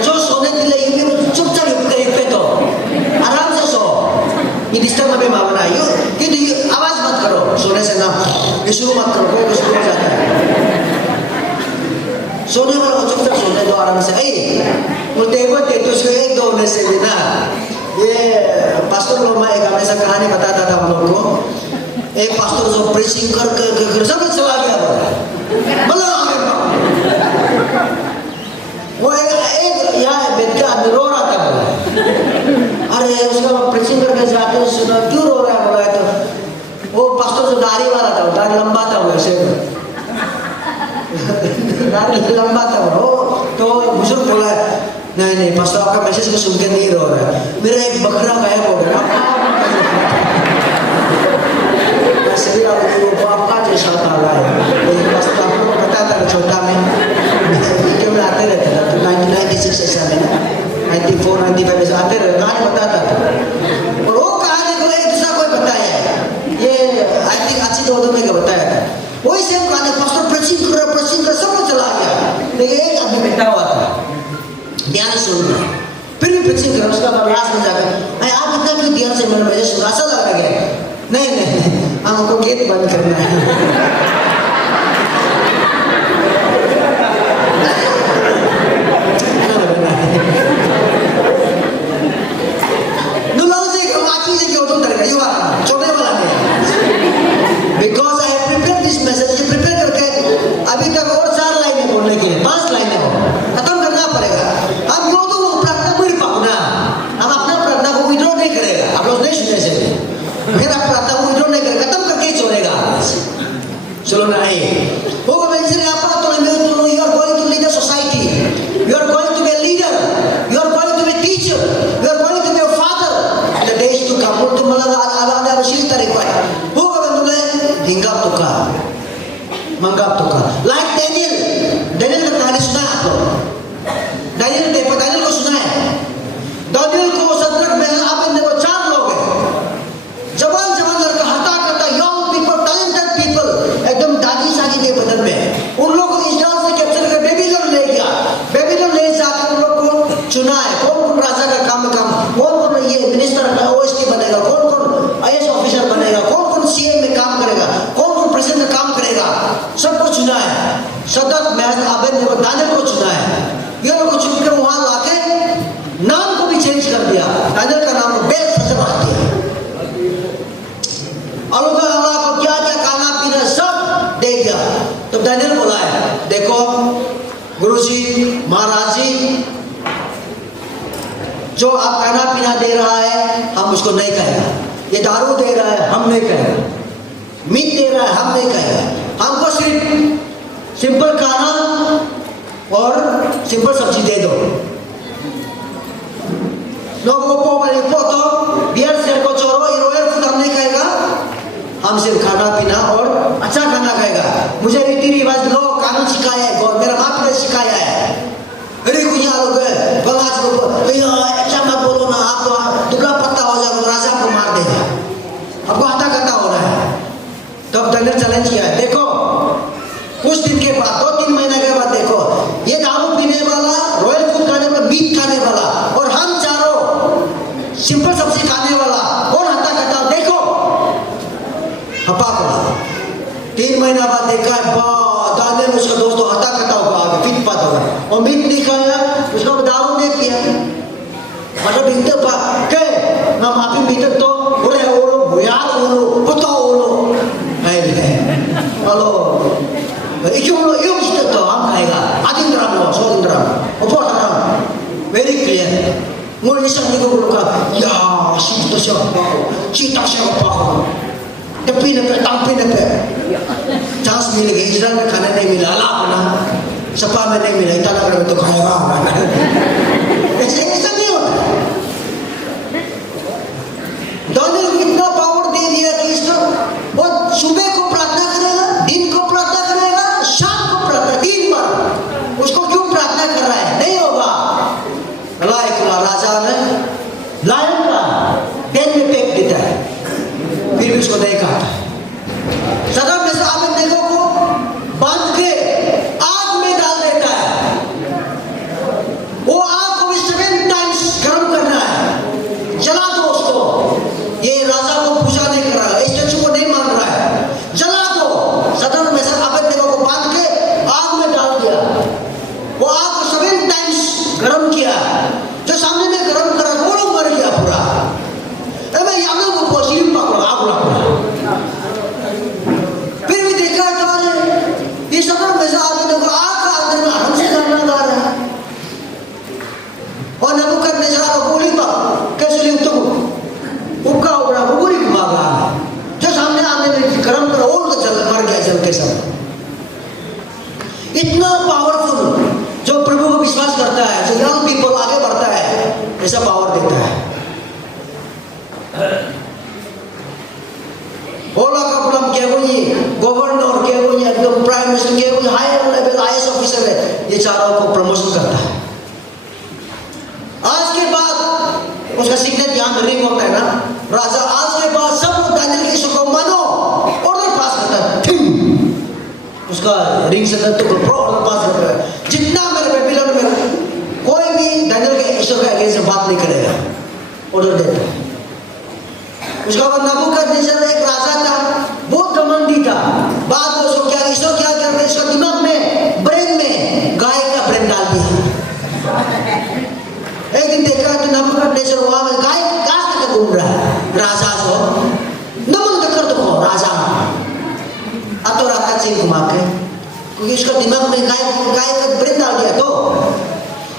जो सोने के लिए चुपचाप युक्ते तो आराम से सो। ये डिस्टर्ब में मामला है। किंतु आवाज मत करो सोने से ना। ये शुरू मत करो, कोई शुरू हो जाता है। सोने वाला को चुपचाप सोने दो आराम से। बोलते हैं तो उसको एक दो होने से भी ना। ये पास्टर लोग एक हमेशा कहानी बताता था हम लोग को। एक पास्टर जो प्रीचिंग कर सब चला गया बोला वो एक यहाँ बैठ के आदमी रो रहा था बोला। अरे उसका प्रीचिंग करके जाते सुना क्यों रो रहा है बोला। तो वो पास्टर जो दाढ़ी वाला था, दाढ़ी लंबा था वैसे दाढ़ी लंबा था वो। तो बुजुर्ग बोला नहीं पास्टर आपका मैसेज को सुन के नहीं रो रहा है, मेरा एक बकरा गायब हो गया। शरीर वो आपका जैसा था रहा है। पास्टर आपको बताता था छोटा में वीडियो में आते रहते थे। तो 1996 ऐसा में 94 95 ऐसा आते रहते कहानी बताता था। और वो कहानी को एक दूसरा कोई बताया है। ये आई थिंक अच्छी दो में बताया था। वही सेम कहानी पास्टर प्रीचिंग कर सब चला गया, लेकिन एक आदमी बैठा हुआ था ध्यान सुन रहा। फिर भी प्रीचिंग कर उसका लास्ट में जाकर आप इतना क्यों ध्यान से मेरे मुझे सुना सा लगा गया। नहीं हमको गेट बंद करना है। छोड़ने वाला नहीं। Because I have prepared this message, ये prepare करके अभी तक और 4 लाइनें बोलने की है, 5 लाइनें हो खत्म करना पड़ेगा। अब जो तो प्रार्थना पूरी पाऊँ ना, हम अपना प्रार्थना को विड्रॉ नहीं करेगा। आप लोग नहीं सुने से मेरा प्रार्थना विड्रॉ नहीं करेगा, खत्म करके ही छोड़ेगा। चलो ना आइए, होगा मैं इसलिए आपका तो मैं तो you are going to lead a society, you are going to be a leader, you are going to be a teacher, you are going to be a father in the days to come. तुम मला ada bersyukur tarik baik. Hoga मैं तुम्हें hinggap तुका, manggap तुका. Like Daniel का कहानी सुना है आप लोग? Daniel को सुना है? Daniel को सत्रह में आपने वो 4 लोग हैं, जवान लड़का हटा करता, young people, talented people, एकदम दादी सागी के बदन में उन लोगों को इजराइल से कैप्चर कर बेबीलोन ले गया। बेबीलोन ले जाकर उन लोगों को चुना है, कौन राजा का काम कौन ये मिनिस्टर ओएसडी बनेगा, कौन आईएएस ऑफिसर बनेगा, कौन सीएम में काम करेगा, कौन प्रेसिडेंट में काम करेगा, सबको चुना है। सदक मैच आबेद ने दानियल को चुना है। ये लोग को चुनकर वहां लाके नाम को भी चेंज कर दिया, दानियल का नाम बेलशस्सर रख दिया। अल्लाह को क्या खाना पीना सब दे दिया। तो दानियल बोला है, देखो गुरुजी महाराज जी, जो आप खाना पीना दे रहा है हम उसको नहीं खाएगा, ये दारू दे रहा है हम नहीं खाएगा, मीट दे रहा है हम नहीं खाएगा, हमको सिर्फ सिंपल खाना और सिंपल सब्जी दे दो। लोगों को तो बियर से को चोरो रॉयल फूड हम नहीं खाएगा, हम सिर्फ खाना पीना और अच्छा खाना खाएगा। मुझे रीति रिवाज लो कानून सिखाया है, और मेरा बाप ने सिखाया है। अरे कुछ लोग बंगाल लोग अच्छा मत बोलो ना, आप दुबला पत्ता हो जाएगा, राजा को मार देगा, आपको हटा कटा हो रहा है। तब दानियल चैलेंज किया है, देखो कुछ दिन के बाद 2-3 महीने के बाद देखो, ये दारू पीने वाला, रॉयल फूड खाने वाला, मीट खाने वाला और हम चारों सिंपल सब्जी खाने वाला, कौन हटा कटा देखो। हपा पड़ा 3 महीना बाद देखा है, दानियल उसका दोस्तों हटा कटा होगा, आगे फिट पाता होगा और मीट नहीं खाया, उसका दारू नहीं पिया। मतलब इनके पास के ना माफी मीटर तो बोले ओलो यार ओलो पता ओलो है हेलो यो इष्ट तो हम खाएगा आदिंद्राम लो सोदिंद्राम उपोटाराम वेरी क्लियर। मुझे संग को बोलूँगा या सीट से पाओ सीटा से पाओ टप्पी ने पे टांपी ने पे चांस मिल गई, इजराइल में खाने नहीं मिला, अल्लाह अपना सपा में नहीं मिला, इटानगर में तो खाएगा। ऐसा नहीं होता। दानियल को इतना पावर दे दिया कि इसको वो सुबह को प्रार्थना करेगा, दिन को प्रार्थना करेगा, शाम को प्रार्थना, 3 बार। उसको क्यों प्रार्थना कर रहा है? नहीं होगा। राजा ने लायन का पेन में फेंक देता है, फिर भी उसको नहीं खाता। सदर में से आबेदनेगो को बांध के आग में डाल देता है। वो आग को भी 7 टाइम्स गर्म करना है, जला दो उसको। ये राजा को पूजा नहीं कर रहा है, स्टेचू को नहीं मान रहा है, जला दो। सदर में से आबेदनेगो को बांध के आग में डाल दिया। वो आग को 7 टाइम्स गर्म किया, जो सामने में गर्म करा वो लोग मर गया पूरा। मैं यहाँ को पोसिम पकड़ा आग लगा, फिर भी देखा तो ये सदर में से आबेदनेगो आग का अंदर में आराम से गाना गा रहा है। और नबूकदनेस्सर को गोली पर कैसे लिखतो उका उड़ा वो गोली मार रहा है, जो सामने आने में गर्म करा वो तो जल मर गया जल के सब। इतना पावरफुल जो प्रभु को विश्वास करता है, जो यंग पीपल आगे बढ़ता है, ऐसा पावर देता है। ओला का प्रॉब्लम क्या हुई, गवर्नर क्या हुई, एकदम प्राइम मिनिस्टर क्या हुई, हायर लेवल आईएएस ऑफिसर है, ये चारों को प्रमोशन करता है। आज के बाद उसका सिग्नेचर यहाँ रिंग होता है ना, राजा आज के बाद सब लोग दानियल के को मानो, ऑर्डर पास करता है, ठीक उसका रिंग से तो ऑर्डर पास करता है। जितना मेरे बेबीलोन में कोई भी दानियल के ईश्वर के अगेंस्ट बात नहीं करेगा, ऑर्डर देता है। उसका बाद नबूकदनेस्सर एक राजा था, बहुत घमंडी था। बाद में उसको क्या ईश्वर क्या करते हैं, इसका दिमाग में ब्रेन में गाय का ब्रेन डाल दिया। एक दिन देखा कि नबूकदनेस्सर वहां में गाय घास तक घूम रहा है, राजा सो नमन कर दो राजा अतो रात से घुमा के, क्योंकि इसका दिमाग में गाय का ब्रेन डाल दिया। तो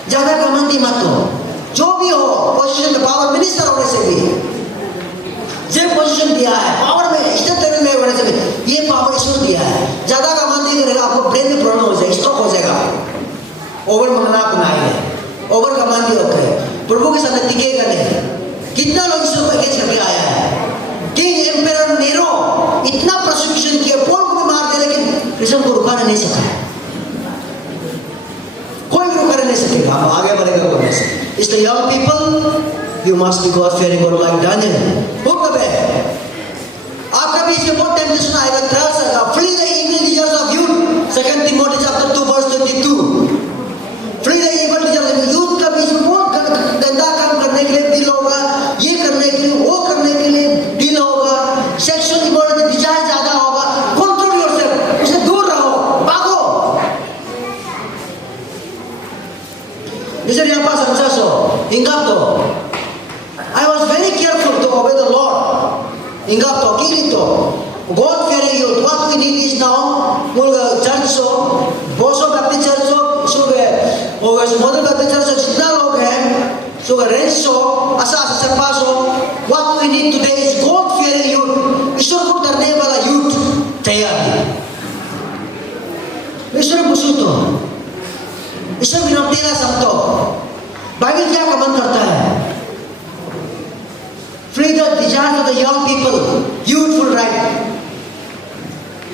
ज्यादा घमंडी मत हो, जो भी हो पोजीशन में, पावर मिनिस्टर होने से भी जे पोजीशन कितना लोग ईश्वर को अगेंस्ट करके आया है। किंग एम्पेरर नेरो इतना प्रोसिक्यूशन किया, पॉल को भी मार दिया, लेकिन क्रिश्चियन को रुका नहीं सका। कोई भी रुका नहीं सकेगा, हम आगे बढ़ेगा बोलने से। इसलिए young people, you must be God fearing God like Daniel. Who कब है? आपका भी इसमें बहुत टेम्पटेशन आएगा, त्रास आएगा। Flee the evil desires of youth. 2 Timothy chapter 2 verse 22. Flee the evil desires of youth का भी इसमें बहुत गंदा काम करने के लिए दिल होगा, ये करने के लिए, वो करने के लिए दिल होगा, सेक्सुअल इमोरलिटी डिजायर ज्यादा होगा। कंट्रोल योरसेल्फ, उससे दूर रहो, भागो। जैसे यहाँ पास अंसा सो, इंगाप तो, I was very careful to obey the Lord. Ingat to, kiri to. God fearing youth. What we need is now, mulga church so, Boso Baptist church so, suge, Model Baptist church so, जितना लोग हैं, suge range so, asa Sapa so. What we need today is God fearing youth. ईश्वर को डरने वाला youth तैयार है. ईश्वर बुझो तो, ईश्वर विनम्रता समझो. बाइबल क्या कमेंट करता है? Free the desires of the young people, youthful right.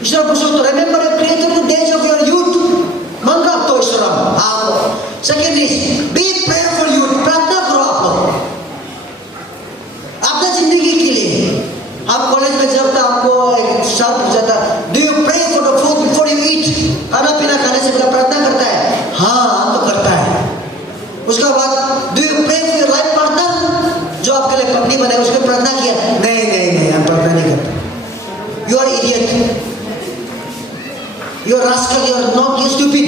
ईश्वर पूछो तो, remember you created the days of your youth. मंगा तो ईश्वर आप. Second is be prayerful youth. प्रार्थना करो आप लोग अपना जिंदगी के लिए. आप कॉलेज में जब तक आपको एक साल पूछा था, do you pray for the food before you eat? खाना पीना खाने से पहले प्रार्थना करता है? हाँ, हम तो करता है. उसका बाद do you pray for your life partner? जो आपके लिए पत्नी बने उसने प्रार्थना किया? नहीं, हम प्रार्थना नहीं करते. You are idiot. You are rascal. You are not. You stupid.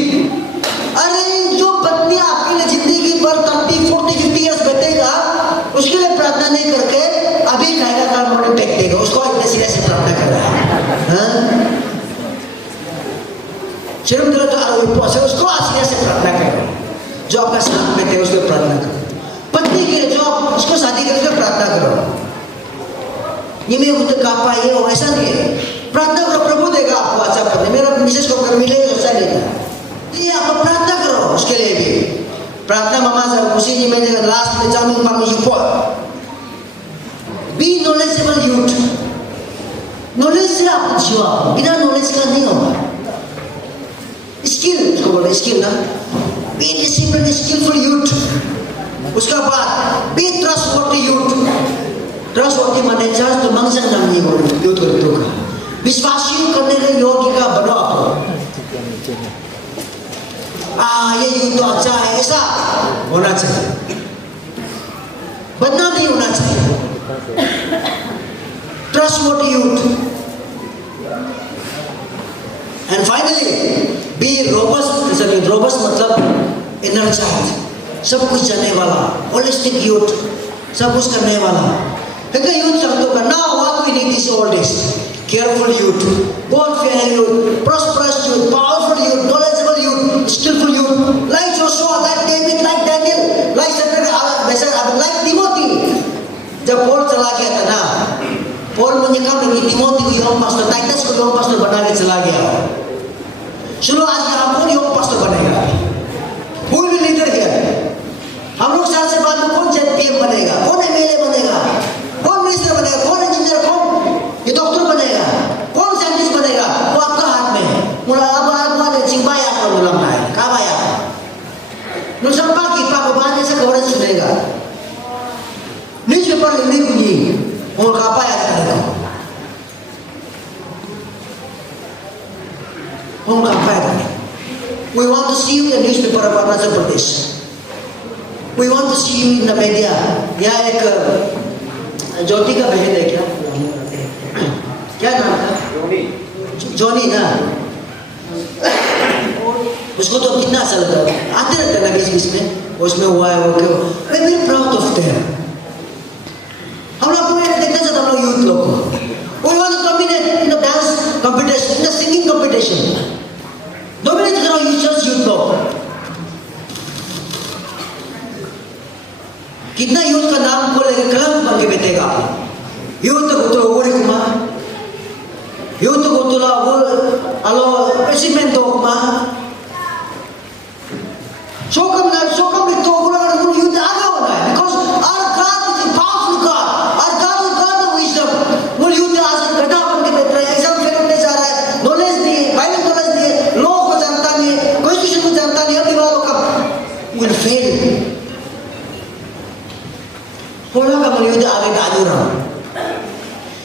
अरे जो पत्नी आपके लिए जिंदगी भर 30, 40, 50 years बैठेगा, उसके लिए प्रार्थना नहीं करके अभी खाएगा काम मोड़े फेंक देगा. उसको इतने सीरियस से प्रार्थना कर रहा है. शर्म दिला तो उसको सीरियस से प्रार्थना कर रहा है. जो आपका साथ बैठे उसको प्रार्थना करो. पत्नी के जो उसको शादी करके प्रार्थना करो. ये मैं खुद कहा पाए हो ऐसा नहीं है. प्रार्थना करो, प्रभु देगा आपको अच्छा करने. मेरा मिसेस को कर मिले ऐसा नहीं था. ये आप प्रार्थना करो उसके लिए भी. प्रार्थना मामा सर उसी जी में लास्ट में जामिन मामी जी को बी नॉलेजेबल यूथ. नॉलेज से आप जीवा, बिना नॉलेज का नहीं होगा. स्किल उसको बोलो, स्किल ना. Be discipline skilful youth. उसका बाद बी ट्रस्टवर्दी यूथ. ट्रस्टवर्दी माने जज तो मंगसन नाम नहीं बोलो यूथ को का. विश्वासी करने के योग्य का बनो आप. ये यूथ तो अच्छा है ऐसा होना चाहिए. बदनाम नहीं होना चाहिए. Trustworthy youth. And finally be robust. Robust मतलब एनर्जाइज्ड, सब कुछ जानने वाला, होलिस्टिक यूथ, सब कुछ करने वाला. लेकिन यूथ शब्दों का ना what we need is all this. Careful youth, god fearing youth, prosperous youth, powerful youth, knowledgeable youth, skillful youth, like Joshua, like David, like Daniel, like Timothy. जब पॉल चला गया था ना, पॉल menyekam dengan Timothy को young pastor, Titus को young pastor बना के चला गया. सुनो आज यहाँ कौन young pastor बनेगा? Who will be leader here? हम लोग 4 से बाद में कौन जेपीएम बनेगा, कौन एमएलए बनेगा, कौन मिनिस्टर बनेगा, कौन इंजीनियर, कौन ये डॉक्टर बनेगा, कौन साइंटिस्ट बनेगा? वो आपका हाथ में है. मुला अब वाले चिंबा या को बुलाना है. कहाँ आया? नुसंपा की पाप बात ऐसे कवरेज सुनेगा. न्यूज़पेपर लिखने को नहीं और कहाँ पाया करेगा. हम कहाँ पाया करेगा. We want to see you in the newspaper of Arunachal Pradesh. We want to see you in the media. यहाँ एक ज्योति का बहन है क्या नाम था? जॉनी ना. उसको तो कितना अच्छा लगता है. आते रहते हैं ना बीच में. उसमें हुआ है वो क्यों. मैं वेरी प्राउड ऑफ देम. हम लोग को देखते थे हम लोग यूथ लोग को. We want to dominate in the dance competition, in the singing competition. Dominate करो यूथ लोग. कितना यूथ का नाम को लेकर कलंक बन के बैठेगा. यूथ को तो ओरी कुमार, यूथ को तो वो अलो प्रेसिडेंट तो कुमार. शोकम में तो वो यूथ आगे होना है. Because our God is a powerful God. आगे डालू रहा हूँ।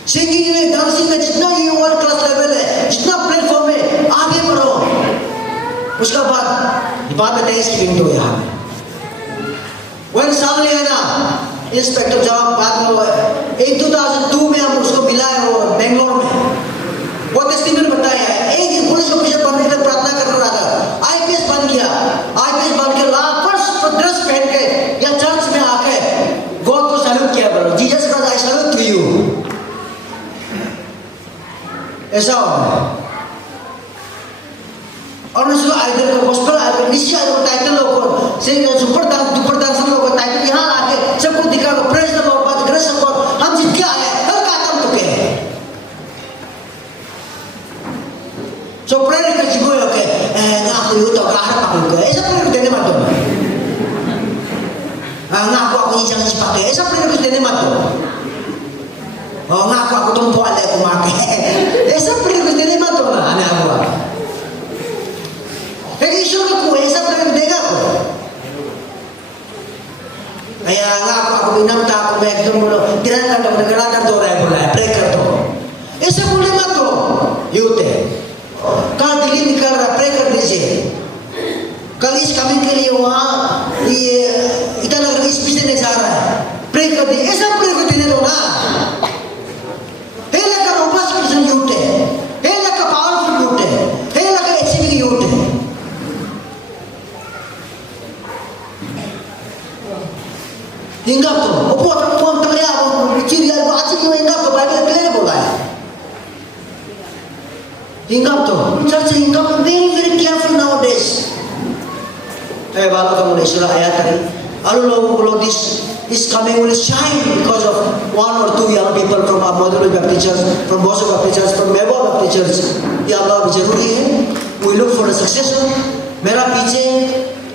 सिंगिंग में, डांसिंग में जितना ये वर्ल्ड क्लास लेवल है, जितना प्लेटफॉर्म है, आगे बढ़ो। उसका बाद में टेस्ट गिविंग दो यहाँ में। वन सामने है ना, इंस्पेक्टर जवाब बाद में हुआ है। 2002 में हम उसको मिला है वो बेंगलोर में। वो टेस्टिमोनी बताया है, एक पुलिस ऑफिसर बनने का प्रार्थना कर रहा था, आईपीएस बन गया। आईपीएस बन के फर्स्ट ड्रेस पहन के या चर्च में आके गॉड को सैल्यूट किया, बोलो Jesus Christ I salute to you. ऐसा होगा। और उसको आइडल को गॉस्पेल आइडल निश्चय आइडल टाइटल लोगों से सुपर डांसर लोगों टाइटल यहाँ आके सबको दिखा लो, praise the Lord, by the grace of God हम जीत के आए, हर काम तो के so prayer ka sigo yo ke nga ako yuto ka harap ako ke esa prayer ko mato nga ako isang isipake esa prayer ko mato nga ako tumpo ale ko make esa prayer ko mato na ane ako hindi sure ko esa prayer dega ko kaya nga ako binamta ako may ekdom mo tiran ka to nagalagan to ray pray ka to esa prayer mato yute कल दिल्ली निकल रहा, pray कर दीजिए। कल इस coming के लिए वहाँ ये ईटानगर इस पीछे नहीं जा रहा है, प्रे कर दीजिए। ऐसा प्रे कर देने दो ना। हे लगा रोबस्ट क्रिश्चियन यूथ है, हे लगा पावरफुल यूथ है, हे लगा एचसीबी यूथ है। हिंगा तो वो तो तमरे आप चिड़िया वो आज क्यों हिंगा तो बाइबल क्लियर बोला है। Hinggap tuh, church hinggap very careful nowadays. Bago ka muna isura ayat tadi. Alu this is coming will shine because of one or two young people from our Madhuri Baptist Church, from Boso Baptist Church, from Mebo Baptist Church. ये Allah भी जरूरी है. We look for a successor. मेरा पीछे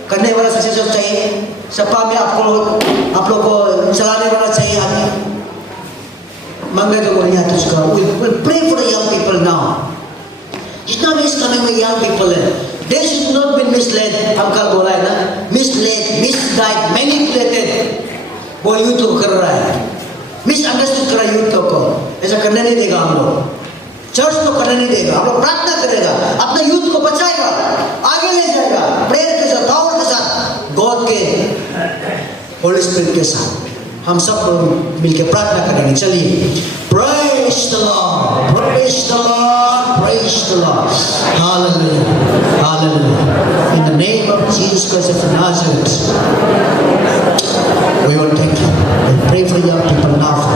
करने वाला successor चाहिए. सपा में आप लोग को चलाने वाला चाहिए आदमी. मंगे तो बोलिए तुझका. We pray for the young people now. जितना भी इस समय में young people है, they should not be misled. हम कल बोला है ना, misled, misguided, manipulated. वो यूथ को कर रहा है, misunderstood कर रहा है यूथ को. ऐसा करने नहीं देगा हम लोग. चर्च तो करने नहीं देगा. हम लोग प्रार्थना करेगा, अपना यूथ को बचाएगा, आगे ले जाएगा, प्रेयर के साथ, पावर के साथ, गॉड के होली स्पिरिट के साथ. हम सब लोग मिलकर प्रार्थना करेंगे. चलिए, praise the Lord, praise the Lord, praise the Lord, hallelujah, hallelujah. In the name of Jesus Christ of Nazareth, we will thank you. We pray for young people now.